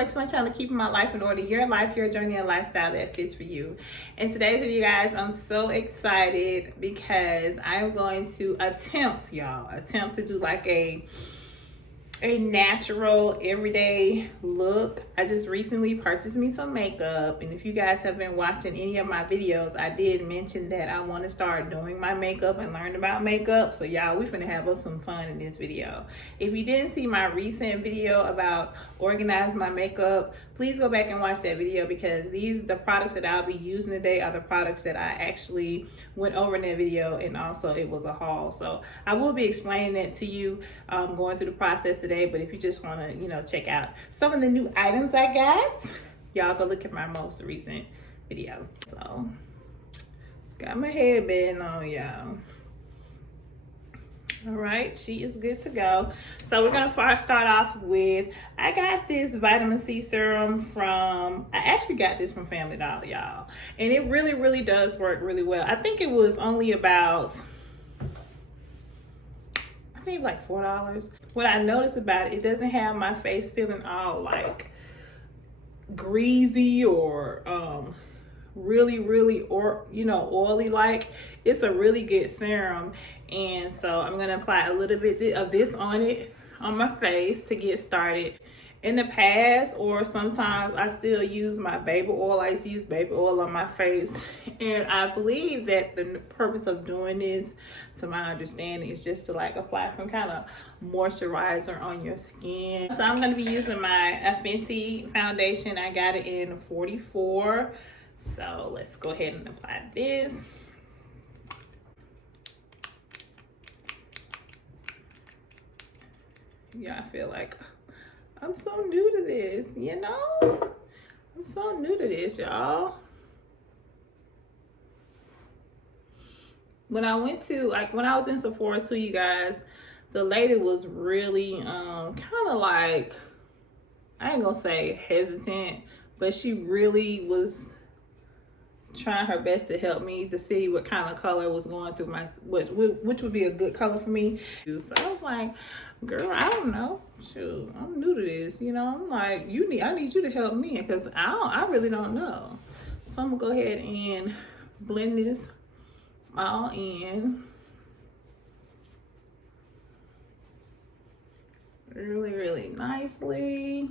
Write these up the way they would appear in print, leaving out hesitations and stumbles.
back to my channel, Keeping My Life in Order. Your life, your journey, and lifestyle that fits for you. In today's video, guys, I'm so excited because I'm going to attempt to do like a natural everyday look. I just recently purchased me some makeup, and if you guys have been watching any of my videos, I did mention that I want to start doing my makeup and learn about makeup. So y'all, we finna have us some fun in this video. If you didn't see my recent video about organizing my makeup, please go back and watch that video, because the products that I'll be using today are the products that I actually went over in that video, and also it was a haul. So I will be explaining it to you going through the process today. But if you just want to check out some of the new items I got, y'all go look at my most recent video. So got my headband on, y'all. All right, she is good to go. So we're gonna first start off with, I got this vitamin C serum I actually got this from Family Dollar, y'all, and it really does work really well. I think it was only about, I think like $4. What I noticed about it, it doesn't have my face feeling all like greasy or really oily. Like, it's a really good serum. And so I'm gonna apply a little bit of this on my face to get started. In the past, or sometimes, I still use my baby oil. I used to use baby oil on my face, and I believe that the purpose of doing this, to my understanding, is just to like apply some kind of moisturizer on your skin. So I'm going to be using my Fenty foundation. I got it in 44. So let's go ahead and apply this. Yeah, I feel like I'm so new to this, I'm so new to this, y'all. When I went to, when I was in Sephora too, you guys, the lady was really kind of like, I ain't gonna say hesitant, but she really was trying her best to help me to see what kind of color was going through which would be a good color for me. So I was like, girl, I don't know. Shoot, I'm new to this, I'm like, I need you to help me, because I really don't know. So I'm gonna go ahead and blend this all in really nicely.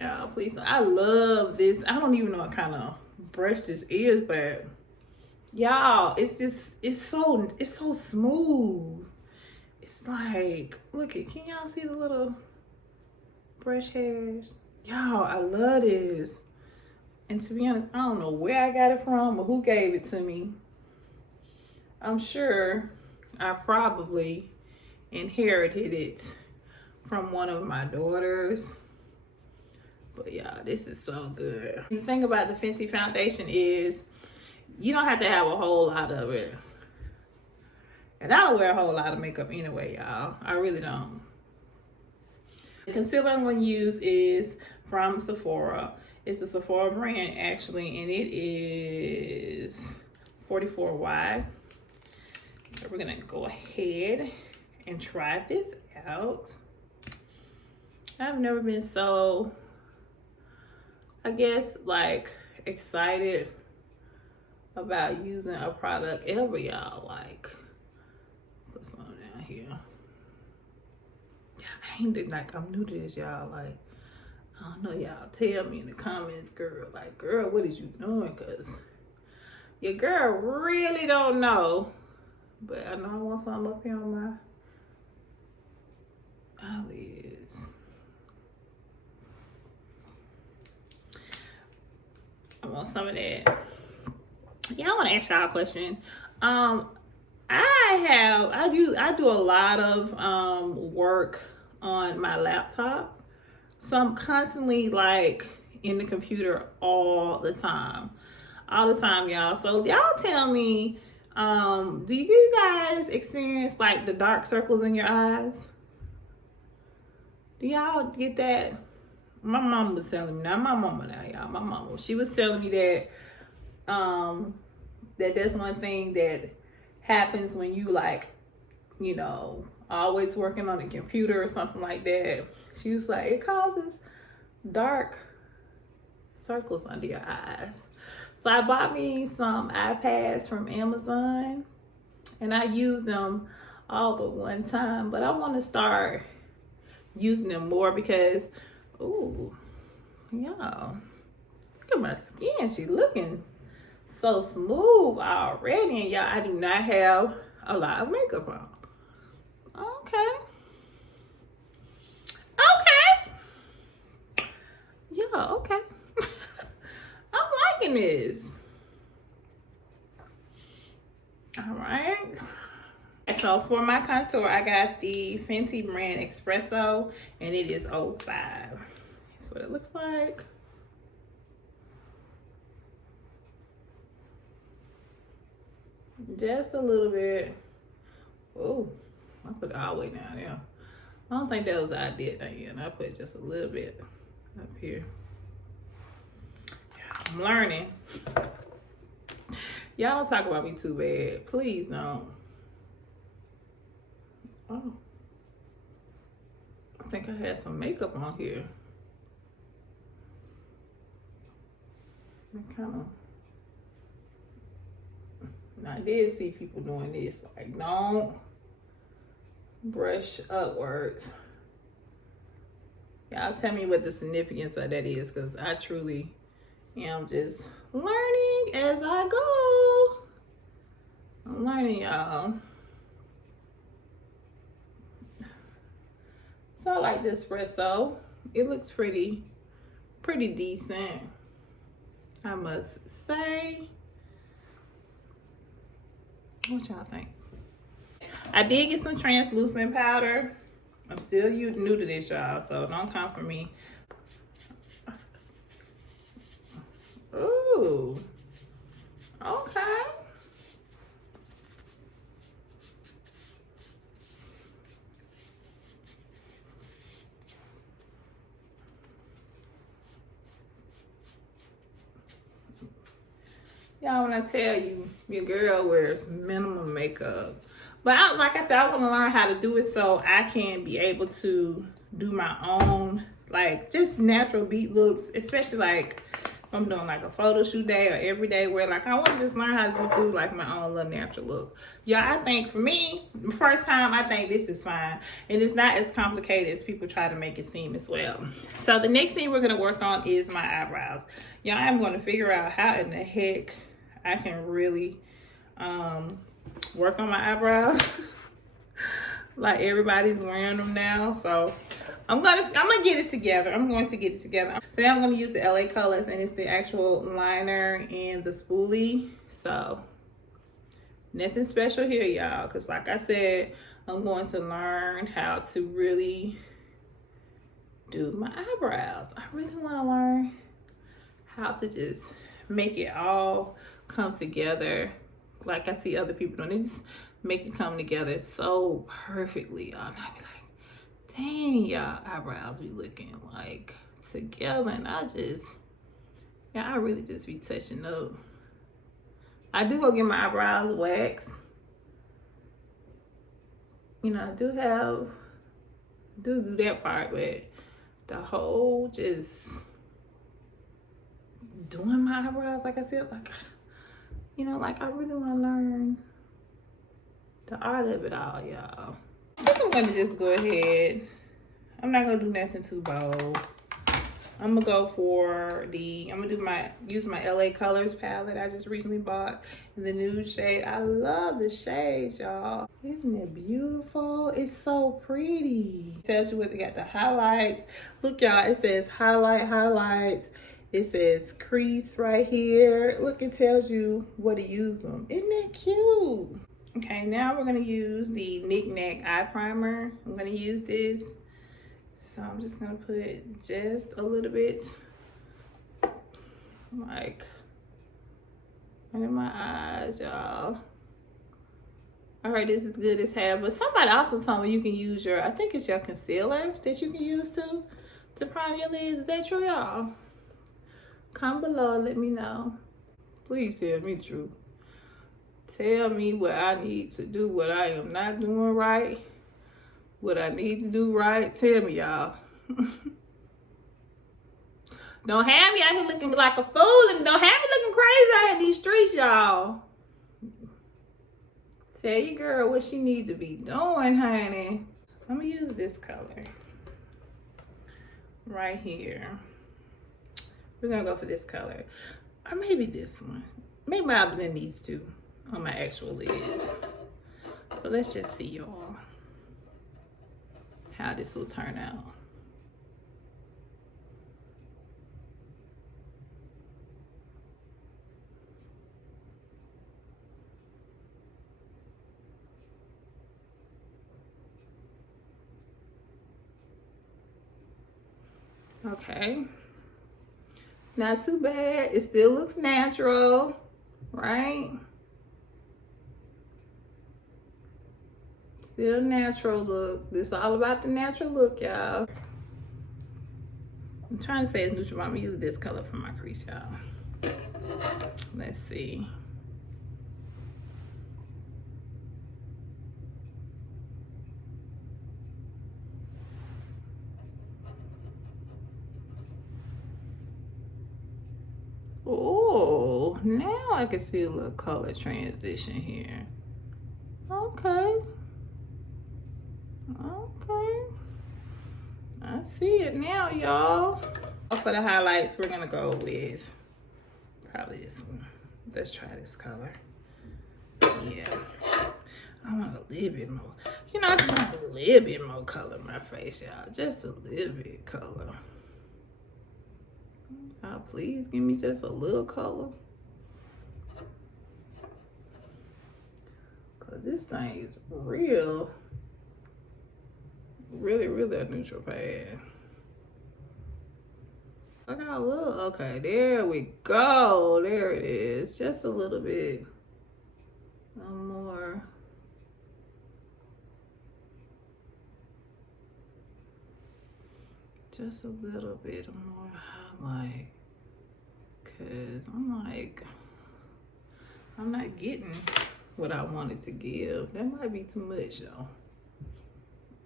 Oh, please, I love this. I don't even know what kind of brush this is, but y'all, it's so smooth. It's like, look at, can y'all see the little brush hairs? Y'all, I love this. And to be honest, I don't know where I got it from or who gave it to me. I'm sure I probably inherited it from one of my daughters. But y'all, this is so good. The thing about the Fenty foundation is you don't have to have a whole lot of it. And I don't wear a whole lot of makeup anyway, y'all. I really don't. The concealer I'm going to use is from Sephora. It's a Sephora brand, actually, and it is 44 wide. So we're going to go ahead and try this out. I've never been so, I guess, like, excited about using a product ever, y'all. Like, put some down here. Yeah, I ain't like, I'm new to this, y'all. Like, I don't know, y'all. Tell me in the comments, girl. Like, girl, what is you doing? Because your girl really don't know. But I know I want something up here on my eyelids. I want some of that. Yeah, I want to ask y'all a question. I do a lot of work on my laptop, so I'm constantly like in the computer all the time, y'all. So y'all tell me, do you guys experience like the dark circles in your eyes? Do y'all get that? My mom was telling me, not my mama now, y'all. My mama, she was telling me that that's one thing that happens when you like you know, always working on a computer or something like that. She was like, it causes dark circles under your eyes. So I bought me some iPads from Amazon, and I used them all but one time, but I want to start using them more because, ooh, y'all, look at my skin. She looking so smooth already, and y'all, I do not have a lot of makeup on. Okay. Yeah, okay. I'm liking this. All right. So for my contour, I got the Fenty brand Espresso, and it is 05. That's what it looks like. Just a little bit. Oh, I put it all the way down there. I don't think that was what I did again. I put just a little bit up here. I'm learning. Y'all don't talk about me too bad. Please don't. Oh. I think I had some makeup on here. I kind of. Now, I did see people doing this. Like, don't brush upwards. Y'all tell me what the significance of that is, because I truly am just learning as I go. I'm learning, y'all. So I like this espresso. It looks pretty decent, I must say. What y'all think? I did get some translucent powder. I'm still new to this, y'all, so don't come for me. Ooh. Okay. Y'all, when I tell you, your girl wears minimum makeup. But like I said, I want to learn how to do it so I can be able to do my own, like, just natural beat looks, especially like if I'm doing like a photo shoot day or everyday wear. Like, I want to just learn how to just do like my own little natural look. Yeah, I think for me, the first time, I think this is fine. And it's not as complicated as people try to make it seem as well. So the next thing we're going to work on is my eyebrows. Yeah, I'm going to figure out how in the heck I can really work on my eyebrows. Like everybody's wearing them now, so I'm gonna get it together. I'm going to get it together. Today I'm going to use the LA Colors, and it's the actual liner and the spoolie. So nothing special here, y'all, because like I said, I'm going to learn how to really do my eyebrows. I really want to learn how to just make it all come together like I see other people doing. They just make it come together so perfectly, y'all. And I be like, dang, y'all eyebrows be looking like together. And I really just be touching up. I do go get my eyebrows waxed. You know, I do that part, but the whole just doing my eyebrows, like I said, like, you know, like I really want to learn the art of it all, y'all. I think I'm gonna just go ahead. I'm not gonna do nothing too bold. I'm gonna go for use my LA Colors palette I just recently bought in the nude shade. I love the shade, y'all. Isn't it beautiful? It's so pretty. It tells you what they got, the highlights. Look, y'all, it says highlights. It says crease right here. Look, it tells you what to use them. Isn't that cute? Okay, now we're gonna use the Knick Knack eye primer. I'm gonna use this. So I'm just gonna put just a little bit, like, under my eyes, y'all. I heard this is good as hell, but somebody also told me you can use I think it's your concealer that you can use to prime your lids. Is that true, y'all? Comment below, let me know. Please tell me the truth. Tell me what I need to do, what I am not doing right, what I need to do right. Tell me, y'all. Don't have me out here looking like a fool, and don't have me looking crazy out in these streets, y'all. Tell your girl what she needs to be doing, honey. I'm gonna use this color right here. We're gonna go for this color, or maybe this one. Maybe I'll blend these two on my actual lids. So let's just see, y'all, how this will turn out. Okay, not too bad. It still looks natural, right? Still natural look. This is all about the natural look, y'all. I'm trying to say it's neutral, but I'm using this color for my crease, y'all. Let's see. Oh, now I can see a little color transition here. Okay. Okay. I see it now, y'all. For the highlights, we're gonna go with probably this one. Let's try this color. Yeah. I want a little bit more. You know, I just want a little bit more color in my face, y'all. Just a little bit color. Oh, please give me just a little color. Cause this thing is real. Really a neutral pad. Look how little. Okay, there we go. There it is. Just a little bit more. Just a little bit more highlight. Cause I'm not getting what I wanted to give. That might be too much, y'all.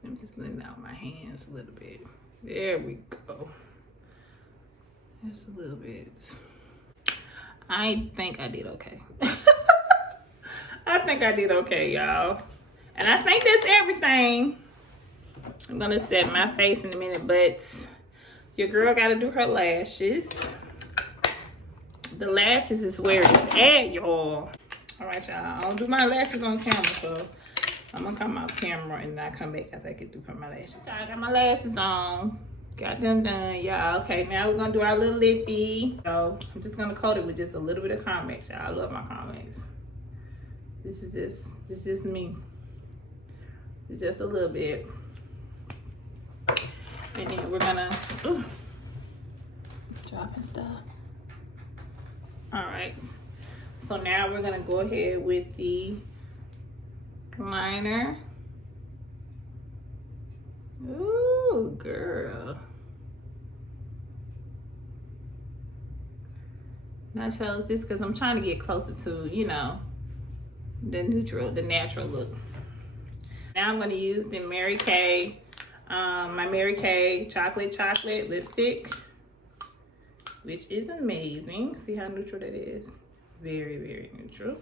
I'm just blending out my hands a little bit. There we go. Just a little bit. I think I did okay. I think I did okay, y'all. And I think that's everything. I'm gonna set my face in a minute, but your girl gotta do her lashes. The lashes is where it's at, y'all. All right, y'all. I don't do my lashes on camera, so I'm gonna come off camera and then I come back after I get through my lashes. So I got my lashes on. Got them done, y'all. Okay, now we're gonna do our little lippy. So I'm just gonna coat it with just a little bit of Convex, y'all. I love my Convex. This is just me. It's just a little bit. And then we're gonna drop and stop. All right. So now we're gonna go ahead with the liner. Ooh, girl. Now I chose this because I'm trying to get closer to, you know, the natural look. Now I'm gonna use the Mary Kay, my Mary Kay chocolate lipstick, which is amazing. See how neutral that is? Very neutral.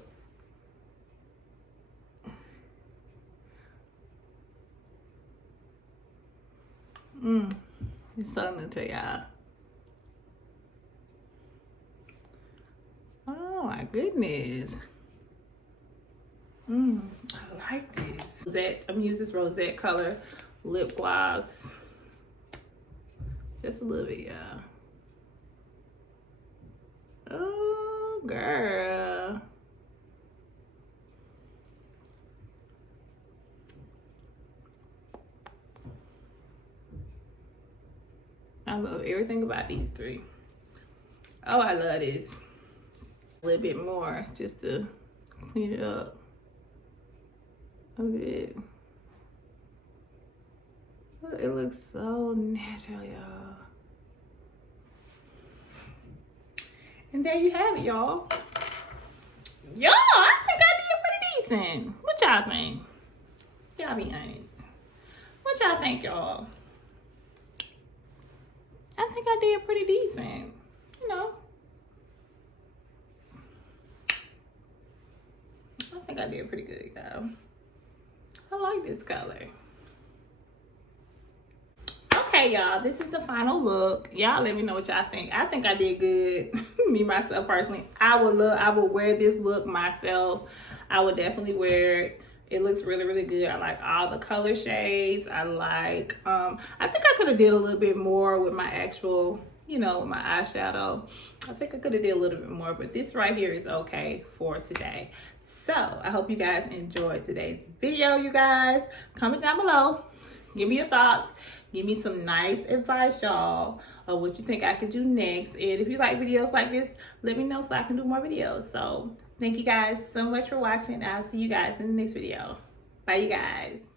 It's so neutral, y'all. Oh my goodness. I like this. Rosette, I'm gonna use this rosette color lip gloss. Just a little bit, y'all. Oh, girl. I love everything about these three. Oh, I love this. A little bit more just to clean it up a bit. It looks so natural, y'all. And there you have it, y'all. Y'all, I think I did decent. What y'all think? Y'all be honest. What y'all think, y'all? I think I did pretty decent. You know. I think I did pretty good, y'all. I like this color. Okay, y'all, this is the final look. Y'all let me know what y'all think. I think I did good. Me, myself, personally. I would wear this look myself. I would definitely wear it. It looks really, really good. I like all the color shades. I like, I think I could have did a little bit more with my actual, you know, my eyeshadow. I think I could have did a little bit more, but this right here is okay for today. So I hope you guys enjoyed today's video, you guys. Comment down below. Give me your thoughts. Give me some nice advice, y'all, of what you think I could do next. And if you like videos like this, let me know so I can do more videos. So thank you guys so much for watching. I'll see you guys in the next video. Bye, you guys.